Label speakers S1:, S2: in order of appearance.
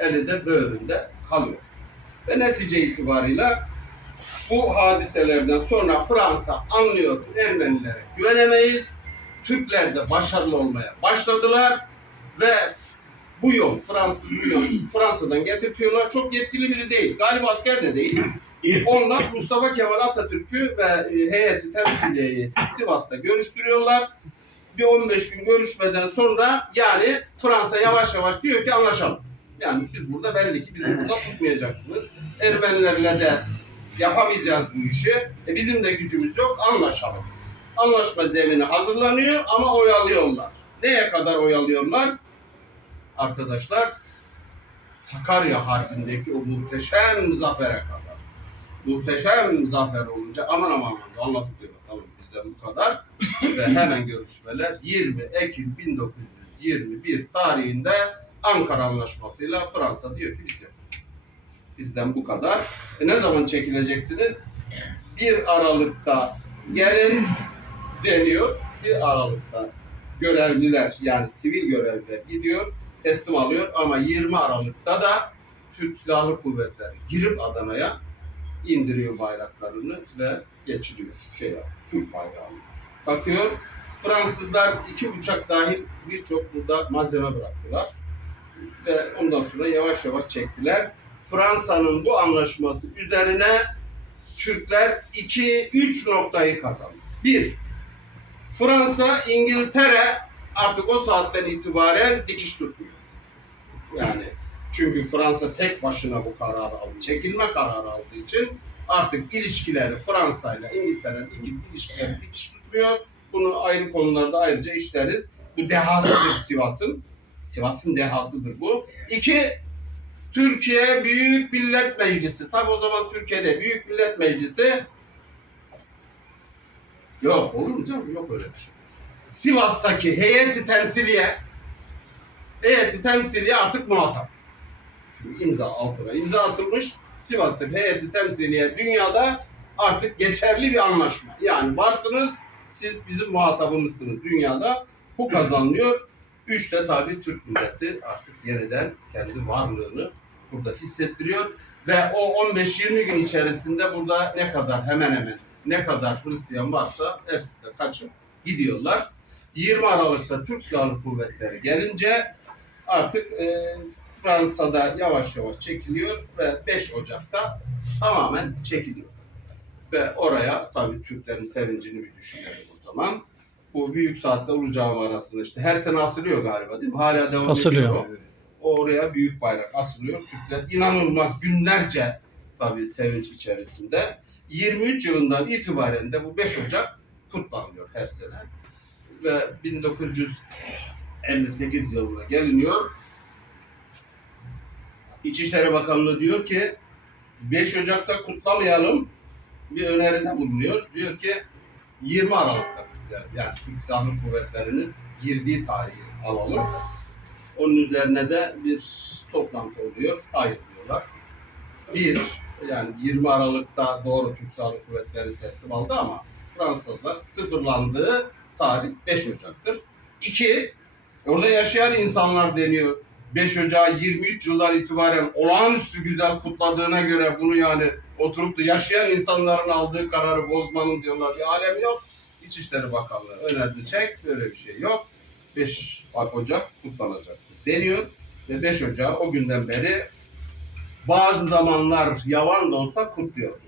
S1: elinde böğründe kalıyor. Ve netice itibarıyla bu hadiselerden sonra Fransa anlıyor ki Ermenilere güvenemeyiz. Türkler de başarılı olmaya başladılar ve bu yol Fransız bu yol Fransa'dan getirtiyorlar. Çok yetkili biri değil. Galiba asker de değil. Onlar Mustafa Kemal Atatürk'ü ve e, heyeti heyeti Sivas'ta görüştürüyorlar. Bir 15 gün görüşmeden sonra yani Fransa yavaş yavaş diyor ki anlaşalım. Yani biz burada belli ki bizi burada tutmayacaksınız. Ermenilerle de yapamayacağız bu işi. E bizim de gücümüz yok anlaşalım. Anlaşma zemini hazırlanıyor ama oyalıyorlar. Neye kadar oyalıyorlar? Arkadaşlar Sakarya Harbi'ndeki o muhteşem zafere kadar. Muhteşem zafer olunca aman aman aman anlatılıyor. Tamam bizden bu kadar. Ve hemen görüşmeler 20 Ekim 1921 tarihinde Ankara Anlaşması'yla Fransa diyor ki biz. Bizden bu kadar. E ne zaman çekileceksiniz? 1 Aralık'ta gelin deniyor. 1 Aralık'ta görevliler yani sivil görevliler gidiyor teslim alıyor ama 20 Aralık'ta da Türk Silahlı Kuvvetleri girip Adana'ya indiriyor bayraklarını ve geçiriyor şey Türk bayrağını takıyor. Fransızlar iki uçak dahil birçok burada malzeme bıraktılar ve ondan sonra yavaş yavaş çektiler. Fransa'nın bu anlaşması üzerine Türkler 2-3 noktayı kazandı. Bir, Fransa, İngiltere artık o saatten itibaren dikiş tutmuyor. Yani çünkü Fransa tek başına bu kararı aldı. Çekilme kararı aldığı için artık ilişkileri Fransa ile İngiltere'nin ilişkileri dikiş tutmuyor. Bunu ayrı konularda ayrıca işleriz. Bu dehasıdır Sivas'ın. Sivas'ın dehasıdır bu. İki, Türkiye Büyük Millet Meclisi. Tabi o zaman Türkiye'de Büyük Millet Meclisi yok olur mu canım? Yok öyle bir şey. Sivas'taki heyeti temsiliye heyeti temsiliye artık muhatap. Çünkü imza altına imza atılmış. Sivas'taki heyeti temsiliye dünyada artık geçerli bir anlaşma. Yani varsınız siz bizim muhatabımızsınız dünyada. Bu kazanılıyor. Üç de tabii Türk milleti artık yeniden kendi varlığını burada hissettiriyor. Ve o 15-20 gün içerisinde burada ne kadar hemen hemen ne kadar Hristiyan varsa hepsi de kaçıp gidiyorlar. 20 Aralık'ta Türk Silahlı Kuvvetleri gelince artık e, Fransa'da yavaş yavaş çekiliyor ve 5 Ocak'ta tamamen çekiliyor. Ve oraya tabii Türklerin sevincini bir düşünelim o zaman. Bu büyük saatte Ulu Cami arasında işte her sene asılıyor galiba değil mi? Hala devam
S2: Asılıyor.
S1: ediyor. o. Oraya büyük bayrak asılıyor. Türkler inanılmaz günlerce tabii sevinç içerisinde. 23 yılından itibaren de bu 5 Ocak kutlanıyor her sene. Ve 1958 yılına geliniyor. İçişleri Bakanlığı diyor ki 5 Ocak'ta kutlamayalım bir öneride bulunuyor. Diyor ki 20 Aralık'ta. Yani Türk Silahlı Kuvvetleri'nin girdiği tarihi alalım. Onun üzerine de bir toplantı oluyor. Hayır diyorlar. Bir, yani 20 Aralık'ta doğru Türk Silahlı Kuvvetleri teslim aldı ama Fransızlar sıfırlandığı tarih 5 Ocak'tır. İki, orada yaşayan insanlar deniyor. 5 Ocağı 23 yıldan itibaren olağanüstü güzel kutladığına göre bunu yani oturup da yaşayan insanların aldığı kararı bozmanın diyorlar bir alem yok. İçişleri Bakanlığı önerdi çek böyle bir şey yok. 5 Ocak kutlanacak deniyor ve 5 Ocağı o günden beri bazı zamanlar yavan da olsa kutluyoruz.